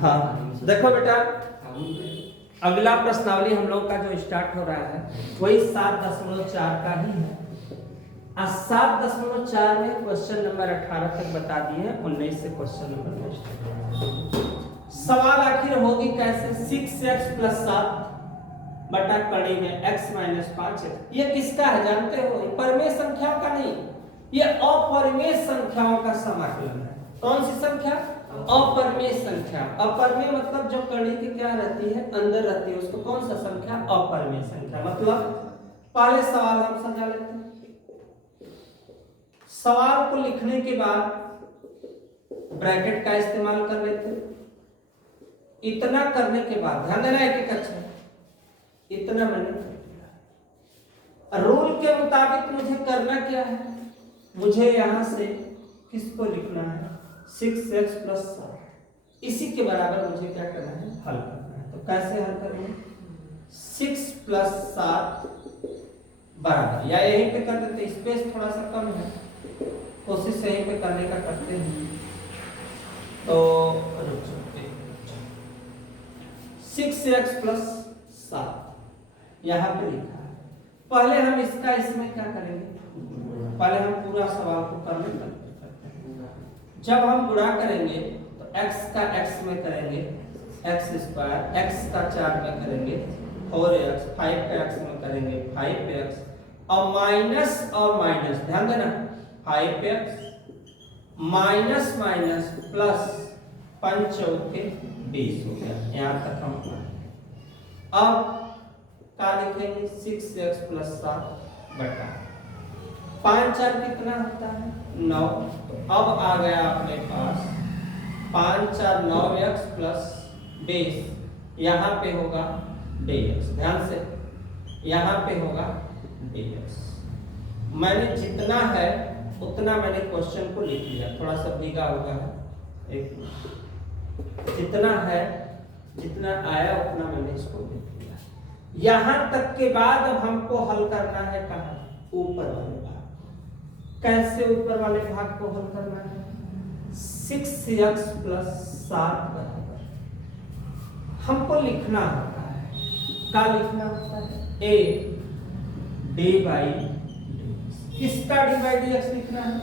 हाँ देखो बेटा, अगला प्रश्नावली हम लोग का जो स्टार्ट हो रहा है वही 7.4 का ही है। 7.4 में क्वेश्चन नंबर 18 तक बता दिए हैं, 19 से क्वेश्चन नंबर नेक्स्ट। सवाल आखिर होगी कैसे? 6x + 7 बटा कड़ी में x - 5। ये किसका है जानते हो? परिमेय संख्याओं का नहीं, ये अपरिमेय संख्याओं का समाकलन है। कौन सी संख्या? अपरिमेय संख्या। अपरिमेय मतलब जो कड़ी की क्या रहती है, अंदर रहती है, उसको कौन सा संख्या? अपरिमेय संख्या। मतलब पहले सवाल हम समझा लेते हैं। सवाल को लिखने के बाद ब्रैकेट का इस्तेमाल कर लेते हैं। इतना करने के बाद ध्यान देना, एक एक अक्षर इतना मैंने कर दिया। रूल के मुताबिक मुझे करना क्या है? मुझे यहां से किसको लिखना है? 6x + 7। इसी के बराबर मुझे क्या करना है? हल करना है। तो कैसे हल करेंगे? 6 + 7 बराबर, या यहीं पे कर देते, स्पेस थोड़ा सा कम है, कोशिश यहीं पे करने का करते हैं। तो 6x + 7 यहां पे लिखा है। पहले हम इसका इसमें क्या करेंगे? पहले हम पूरा सवाल को करने करते हैं। जब हम गुणा करेंगे तो x का x में करेंगे x², x का 4 में करेंगे 4x, 5 का x में करेंगे 5x, और माइनस और माइनस ध्यान देना, 5x माइनस माइनस प्लस 5 चौके 20 हो गया। यहां तक हम अब क्या लिखेंगे? 6x + 7 बटा 5 4 कितना होता है? 9। तो अब आ गया अपने पास 5 4 9x + 20, यहाँ पे होगा dx। ध्यान से यहाँ पे होगा dx। मैंने जितना है उतना मैंने क्वेश्चन को लिख लिया, थोड़ा सा भीगा हुआ है, एक जितना है जितना आया उतना मैंने इसको लिख लिया। यहां तक के बाद अब हमको हल करना है कहां? ऊपर वाले भाग। कैसे ऊपर वाले भाग को हल करना है? 6x + 7 बराबर हमको लिखना होता है, क्या लिखना होता है? a d/dx। किसका d/dx लिखना है?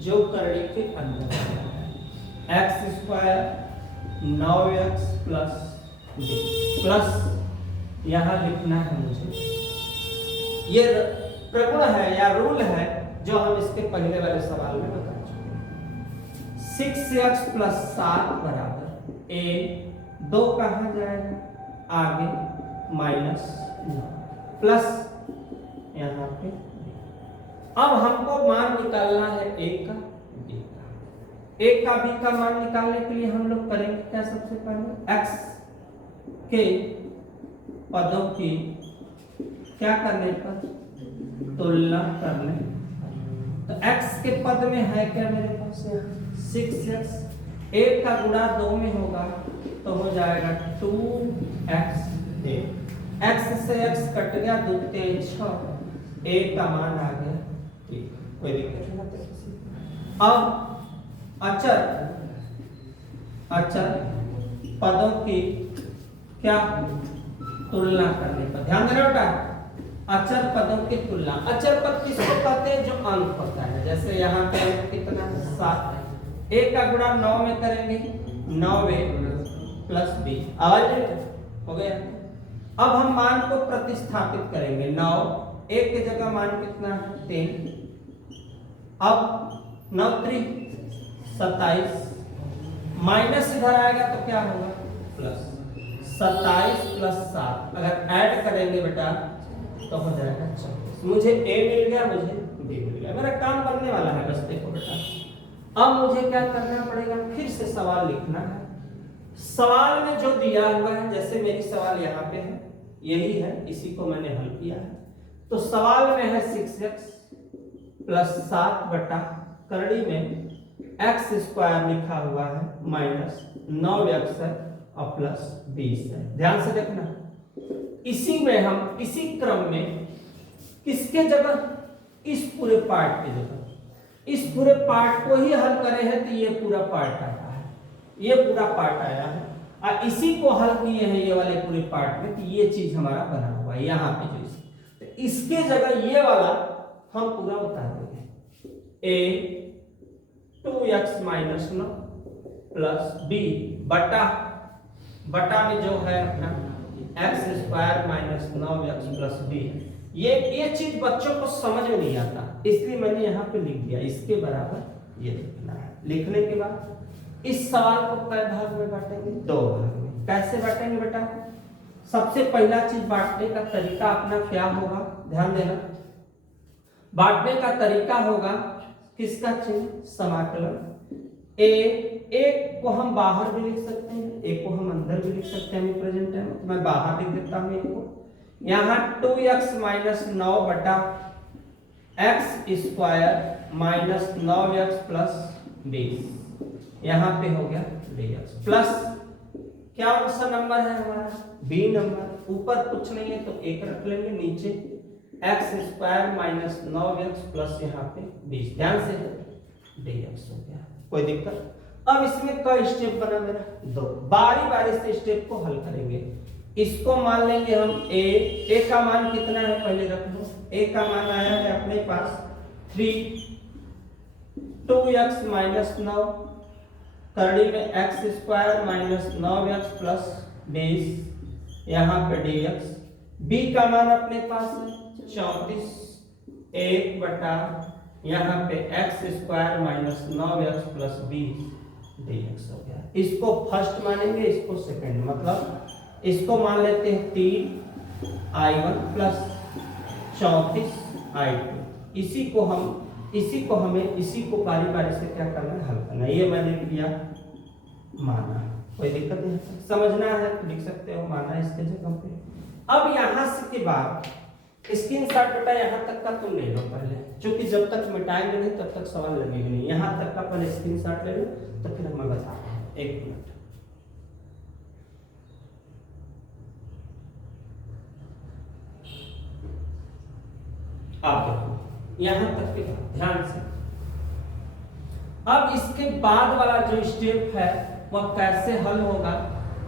जो कड़ी के अंदर है। x² 9x + d प्लस यहां लिखना है मुझे, ये प्रगुण है या रूल है जो हम इसके पहले वाले सवाल में बता चुके। 6x + 7 बराबर a, 2 कहां जाएगा? आगे -9 प्लस यहां पे। अब हमको मान निकालना है a का, b का। a का b का मान निकालने के लिए हम लोग करेंगे क्या? सबसे पहले x के पदों की क्या करने पर? तुलना करने। तो x के पद में है क्या मेरे पास? 6x, 1 का गुणा 2 में होगा तो हो जाएगा 2x। x से x कट गया, 2 3 6, a का मान आ गया 1। कोई दिक्कत नहीं। अब अचर पदों की क्या तुलना करने पर ध्यान देना बेटा। अचर पदों की तुलना, अचर पद किसको कहते हैं? जो अंक होता है। जैसे यहाँ पे अंक कितना है? 7 है। 1 का गुणा 9 में करेंगे 9a + b, आवाज हो गया। अब हम मान को प्रतिस्थापित करेंगे। 9 1 की जगह मान कितना है? 3। अब 9 3 27, माइनस इधर आएगा तो क्या होगा? प्लस। 27 + 7 अगर ऐड करेंगे बेटा तो हो जाएगा 24। मुझे a मिल गया, मुझे b मिल गया, मेरा काम बनने वाला है। बस देखो बेटा, अब मुझे क्या करना पड़ेगा? फिर से सवाल लिखना है। सवाल में जो दिया हुआ है, जैसे मेरी सवाल यहाँ पे है, यही है, इसी को मैंने हल किया है। तो सवाल में है 6x + 7 बटा करड़ी में x² लिखा हुआ है -9x है और +20 है। ध्यान से देखना, इसी में हम इसी क्रम में किसके जगह? इस पूरे पार्ट की जगह, इस पूरे पार्ट को ही हल करे हैं तो ये पूरा पार्ट आता है। ये पूरा पार्ट आया है और इसी को हल किए हैं ये वाले पूरे पार्ट में कि ये चीज हमारा बना हुआ है यहाँ पे जो तो इसके जगह ये वाला हम पूरा बता देंगे a 2x minus 9 plus b बटा में जो है अपना x square minus 9x plus b। ये चीज बच्चों को समझ में नहीं आता इसलिए मैंने यहाँ पे लिख दिया, इसके बराबर ये लिखना है। लिखने के बाद इस सवाल को कै भाग में बांटेंगे? 2 भाग में। कैसे बांटेंगे बेटा? सबसे पहला चीज बांटने का तरीका अपना क्या होगा, ध्यान देना। बांटने का तरीका होगा किसका चिन्ह? समाकलन। एक को हम बाहर भी लिख सकते हैं, एक को हम अंदर भी लिख सकते हैं। प्रेजेंट टाइम मैं बाहर लिख देता हूं एक को। यहाँ 2x माइनस 9 बटा x square minus 9x plus 20, यहाँ पे हो गया dx प्लस क्या सा नंबर है हमारा? b number. ऊपर कुछ नहीं है तो 1 रख लेंगे, नीचे x square minus 9x plus यहाँ पे 20, ध्यान से dx हो गया। कोई दिक्कत? अब इसमें कई स्टेप बना मेरा? 2। बारी बारी से स्टेप को हल करेंगे। इसको मान लेंगे हम a का मान कितना है पहले रख लो। a का मान आया है अपने पास 3, 2x माइनस 9 करड़ी में x square minus 9x plus 20, यहाँ पे dx। b का मान अपने पास है 34, 1 बटा यहाँ पे x square minus 9x plus 20 dx हो गया। इसको फर्स्ट मानेंगे, इसको सेकंड, मतलब इसको मान लेते हैं 3i1 प्लस 34 i2। इसी को हमें इसी को बारी बारी से क्या करना है? हल करना है। ये मैंने किया माना, कोई दिक्कत नहीं। समझना है तो लिख सकते हो माना इसके जगह पे। अब यहाँ से के बाद स्क्रीनशॉट बेटा यहाँ तक का तुम ले लो पहले, क्योंकि जब तक मिटाएंगे नहीं तब तक सवाल लगेगा नहीं। यहाँ तक का पहले स्क्रीनशॉट ले लो तो फिर मैं बता रहा हूँ। 1 मिनट। आप देखो यहाँ तक के ध्यान से। अब इसके बाद वाला जो स्टेप है वह कैसे हल होगा?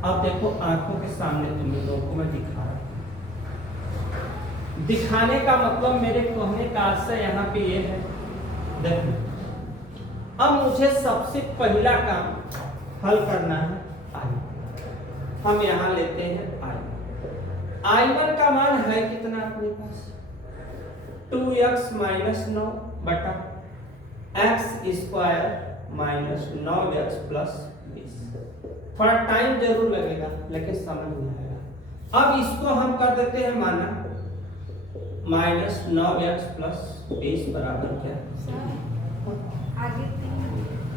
अब देखो आंखों के सामने तुम लोगों को मैं दिखा रहा हूं। दिखाने का मतलब मेरे कहने का आशय यहाँ पे ये है, देखो अब मुझे सबसे पहला काम हल करना है i। हम यहाँ लेते हैं i1 का मान है कितना अपने पास? 2x माइनस 9 बटा x square minus 9x plus 20। थोड़ा टाइम जरूर लगेगा लेकिन समझ में आएगा। अब इसको हम कर देते हैं माना माइनस 9x प्लस 20 बराबर क्या? आगे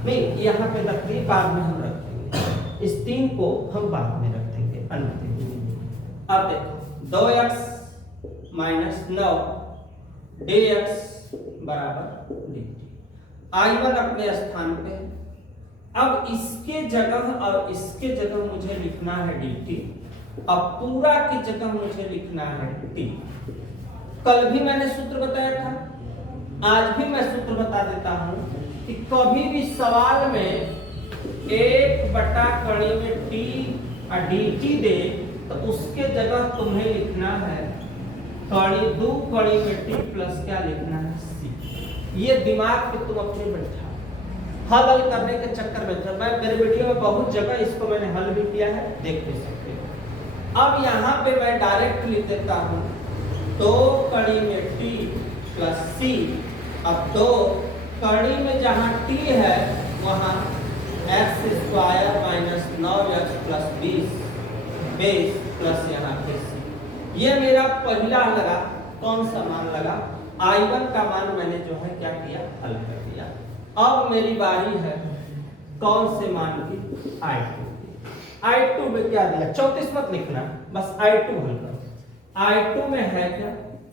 नहीं, यहाँ पे रखते बाद में हम रखेंगे, इस 3 को हम बाद में रख देंगे अंतिम। अब देखो 2x माइनस 9 dx बराबर dt। i1 अपने स्थान पे। अब इसके जगह और इसके जगह मुझे लिखना है dt, अब पूरा की जगह मुझे लिखना है t। कल भी मैंने सूत्र बताया था, आज भी मैं सूत्र बता देता हूं कि कभी भी सवाल में 1 बटा कड़ी में t और dt दे तो उसके जगह तुम्हें लिखना है कड़ी 2 कड़ी में t प्लस क्या लिखना है c। ये दिमाग पे तुम अपने बैठा हल करने के चक्कर में, जब मैं मेरे वीडियो में बहुत जगह इसको मैंने हल भी किया है, देख भी सकते हो। अब यहाँ पे मैं डायरेक्ट लिख देता हूँ 2 कड़ी में t प्लस c। अब 2 कड़ी में जहाँ t है वहाँ x square minus 9x plus 20 base plus यहाँ पे c। ये मेरा पहला लगा, कौन सा मान लगा? i1 का मान मैंने जो है क्या किया? हल कर दिया। अब मेरी बारी है कौन से मान की? i2। i2 में क्या दिया? 34 मत लिखना, बस i2 हल करो। i2 में है क्या?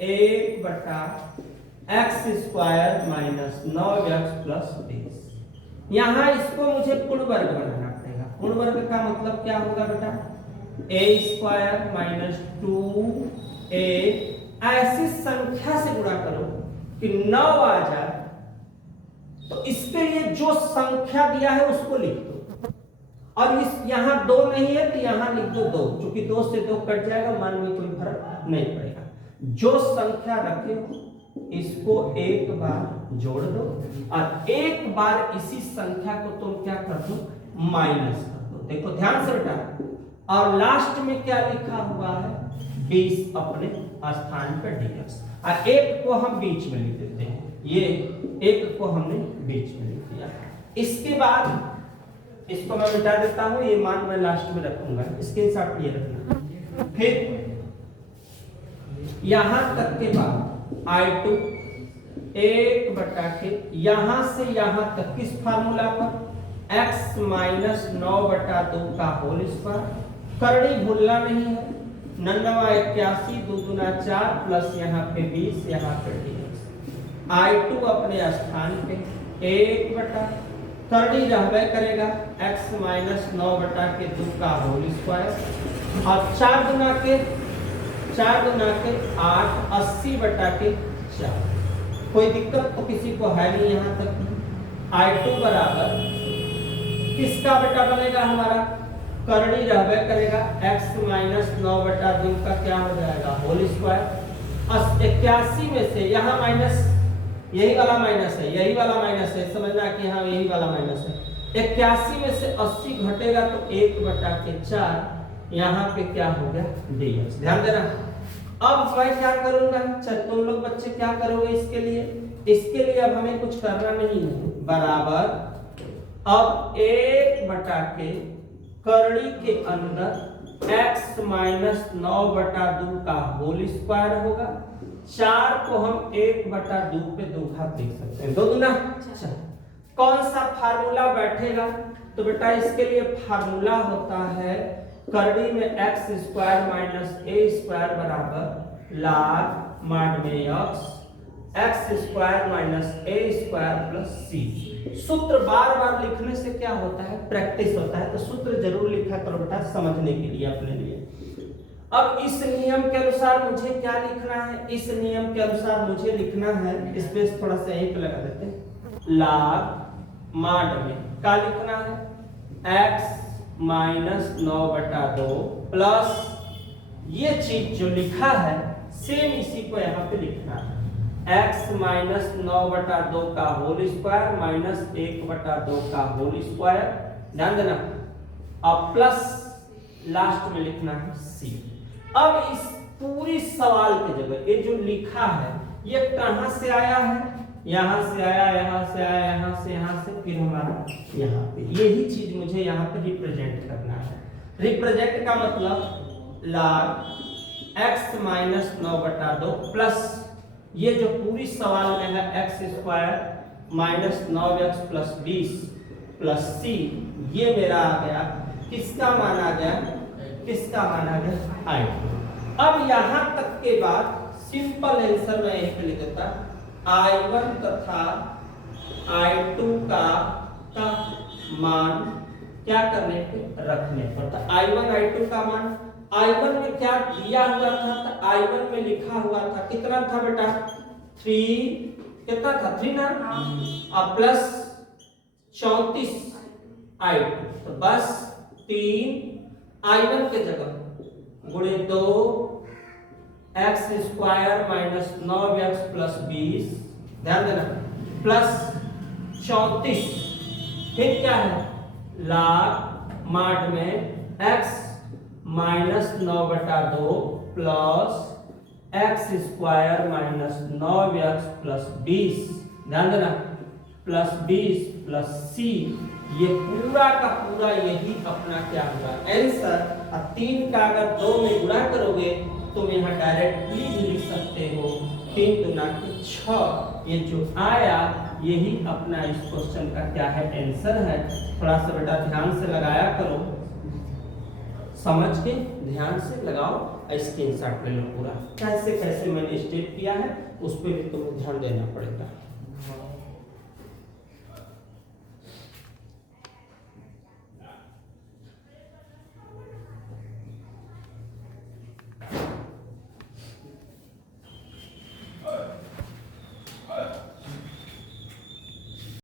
1 बटा x square minus 9x plus 20। यहाँ इसको मुझे पूर्ण वर्ग बनाना पड़ेगा। पूर्ण वर्ग का मतलब क्या होगा बेटा? a स्क्वायर माइनस 2a, ऐसी संख्या से गुणा करो कि 9 आ जाए। तो इसके लिए जो संख्या दिया है उसको लिख दो और इस यहाँ 2 नहीं है तो यहाँ लिख दो 2, क्योंकि 2 से 2 कट जाएगा, मान में कोई फर्क नहीं पड़ेगा। जो संख्या रखे हो इसको एक बार जोड़ दो और एक बार इसी संख्या को तुम क्या कर दो, माइनस कर दो। देखो ध्यान से बेटा, और लास्ट में क्या लिखा हुआ है, 20 अपने स्थान पर dx, और एक को हम बीच में लिख देते हैं, ये एक को हमने बीच में लिख दिया। इसके बाद इसको मैं मिटा देता हूं, ये मान मैं लास्ट में रखूंगा, स्क्रीनशॉट ये रखना। फिर यहां तक के बाद I2 1 बटा के यहां से यहां तक किस फार्मूला पर, x माइनस 9 बटा 2 का होल स्क्वायर, करड़ी भूलना नहीं है, 99 81 2 दूना 4 प्लस यहाँ पे 20 यहाँ पे dx। I2 अपने स्थान पे 1 बटा करड़ी रहबे करेगा x माइनस 9 बटा के 2 का होल स्क्वायर, और 4 दूना के 8 80 बटा के 4। कोई दिक्कत तो किसी को है नहीं यहाँ तक। I2 बराबर किसका बेटा बनेगा हमारा, करड़ी रहबे करेगा x माइनस 9 बटा 2 का क्या हो जाएगा, होल स्क्वायर। 81 में से यहाँ माइनस, यही वाला माइनस है, यही वाला माइनस है, समझना कि हाँ यही वाला माइनस है। 81 में से 80 घटेगा तो 1 बटा के 4, यहाँ पे क्या हो गया, dx। ध्यान देना। अब मैं क्या करूंगा, चल तुम लोग बच्चे क्या करोगे इसके लिए, इसके लिए अब हमें कुछ करना नहीं है, बराबर अब 1 बटा के करड़ी के अंदर x माइनस 9 बटा 2 का होल स्क्वायर होगा। 4 को हम 1 बटा 2 पे 2 घात देख सकते हैं, 2 दूना 4। कौन सा फार्मूला बैठेगा, तो बेटा इसके लिए फार्मूला होता है करड़ी में x square minus a square बराबर log माड में x square minus a square plus c। सूत्र बार बार लिखने से क्या होता है, प्रैक्टिस होता है, तो सूत्र जरूर लिखा करो बेटा समझने के लिए अपने लिए। अब इस नियम के अनुसार मुझे क्या लिखना है, इस नियम के अनुसार मुझे लिखना है, स्पेस थोड़ा सा यहीं पे लगा देते हैं, log माड में क्या लिखना है, x माइनस 9 बटा 2 प्लस ये चीज जो लिखा है सेम इसी को यहाँ पे लिखना है, x माइनस 9 बटा 2 का होल स्क्वायर माइनस 1 बटा 2 का होल स्क्वायर। ध्यान देना, अब प्लस लास्ट में लिखना है c। अब इस पूरी सवाल की जगह ये जो लिखा है ये कहां से आया है, यहां से आया, यहां से आया, यहां से, यहां से, फिर हमारा यहाँ पे, यही चीज मुझे यहाँ पे रिप्रेजेंट करना है। रिप्रेजेंट का मतलब log x माइनस 9 बटा 2 प्लस ये जो पूरी सवाल में है x square minus 9x plus 20 plus c, ये मेरा आ गया, किसका मान आ गया, किसका मान आ गया, I2। अब यहां तक के बाद सिंपल आंसर मैं यहीं पे लिख देता, I1 तथा I2 का मान क्या करने पे, रखने पर। तो I1 I2 का मान, I1 में क्या दिया हुआ था, तो I1 में लिखा हुआ था, कितना था बेटा, 3, कितना था 3 ना, अब प्लस 34 I2, तो बस 3 I1 के जगह गुणे 2 x square minus 9x plus 20, ध्यान देना, प्लस 34, फिर क्या है, log माड में x माइनस 9 बटा 2 plus x square minus 9x plus 20, ध्यान देना, प्लस 20 प्लस c, ये पूरा का पूरा यही अपना क्या होगा, आंसर। अब 3 का अगर 2 में गुणा करोगे तुम यहाँ डायरेक्टली भी लिख सकते हो, 3 दूना 6, ये जो आया यही अपना इस क्वेश्चन का क्या है, आंसर है। थोड़ा सा बेटा ध्यान से लगाया करो, समझ के ध्यान से लगाओ, स्क्रीनशॉट ले लो पूरा, कैसे कैसे मैंने स्टेप किया है उस पर भी तुम्हें ध्यान देना पड़ेगा।